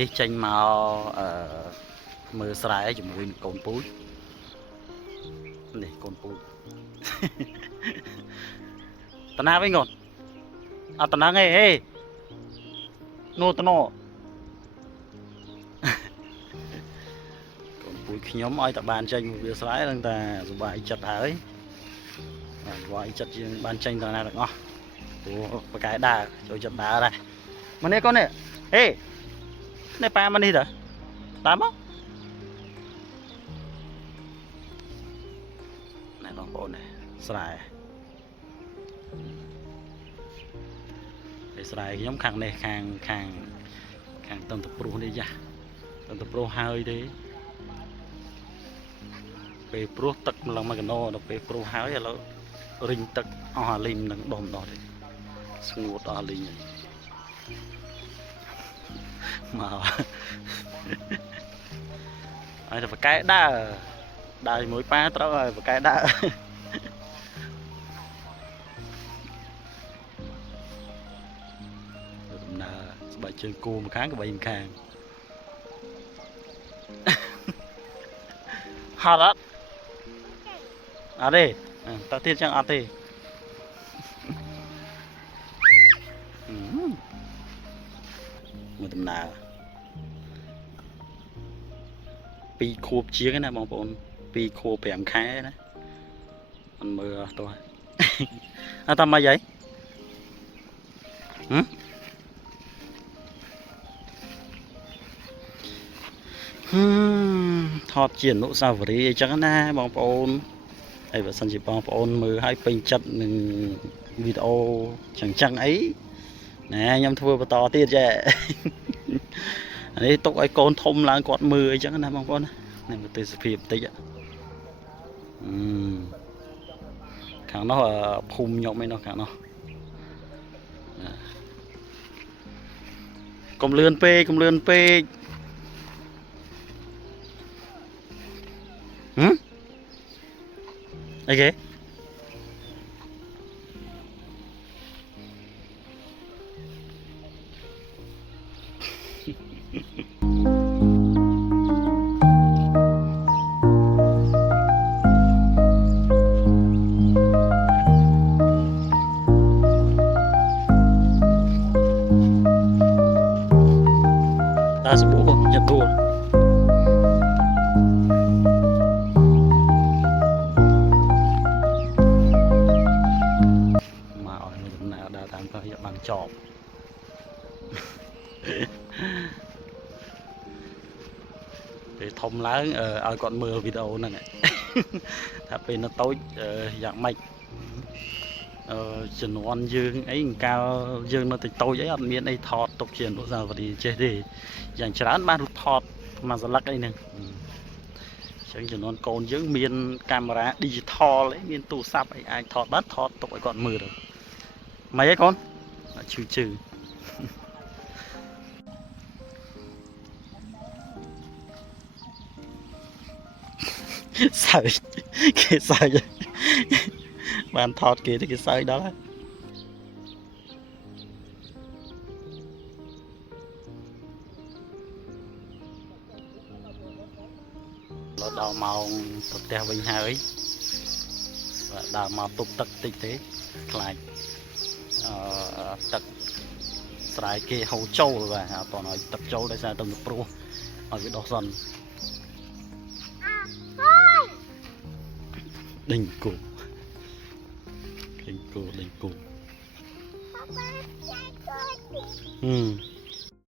នេះចេញមកមើលស្រែជាមួយនឹងកូនពូជនេះកូនពូជតាណាវិញកូនអត់តាណាងទេនោះតណោកូនពូជខ្ញុំឲ្យតែបានចេញមកវាស្រែនឹងតែសុបាយចិត្តហើយសុបាយចិត្តជាងបានចេញតាណាទាំងអស់ព្រោះបកែដើរចូលចិត្តដើរដែរមកនេះកូននេះហេនេះប៉ាមកនេះតើតាមមកណែបងប្អូននេះស្រែស្រែខ្ញុំខាងនេះខាងតន្ទព្រោះនេះចាតន្ទព្រោះហើយទេពេលព្រោះទឹកម្លឹងមួយកណោដល់ពេលព្រោះហើយឥឡូវរិញទឹកអស់អាលីងនឹងដុំដោះទេស្ងួតអស់អាលីងមកហើយតែបកែដើរជាមួយប៉ាត្រូវហើយបកែដើរដំណើរស្បែកជើងគោម្ខាងក្បីម្ខាងហត់អត់ទេតើទៀតចឹងអត់ទេមួយដំណើរ2 ខួបជាងណាបងប្អូន2 ខួប 5 ខែណាមិនមើលអត់ទោះអត់តាមមកយាយថតជាអនុស្សាវរីយ៍អីចឹងណាបងប្អូនហើយបើសិនជាបងប្អូនមើលឲ្យពេញចិត្តនឹងវីដេអូចឹងអីណែខ្ញុំធ្វើបន្តទៀតចេះអានេះទុកឲ្យកូនធំឡើងគាត់មើលអីចឹងណាបងប្អូននេះមើលទេសភាពបន្តិចខាងនោះភូមិខ្ញុំឯនោះខាងនោះកុំលឿនពេកអីគេតាសបូញ៉ាំទូលតាមផ្លូវបានចប់ពេលធំឡើងឲ្យគាត់មើលវីដេអូហ្នឹងថាពេលនៅតូចយ៉ាងម៉េចជំនាន់យើងអីកាលយើងនៅតូចអីអត់មានអីថតទុកជាអនុស្សាវរីយ៍ចេះទេយ៉ាងច្រើនបានរូបថតមួយសន្លឹកអីហ្នឹងចឹងជំនាន់កូនយើងមានកាមេរ៉ា digital អីមានទូរស័ព្ទអីអាចថតបានថតទុកឲ្យគាត់មើលទៅមិនអីកូនឈឺសើចគេសើចបានថតគេទៅគេសើចដល់ហើយដល់ម៉ោងទៅផ្ទះវិញហើយបាទដល់មកទប់ទឹកតិចទេខ្លាចទឹកស្រែគេហូរចូលបាទអត់តឲ្យទឹកចូលដោយសារទឹកព្រោះឲ្យវាដុះសិនដេញគោ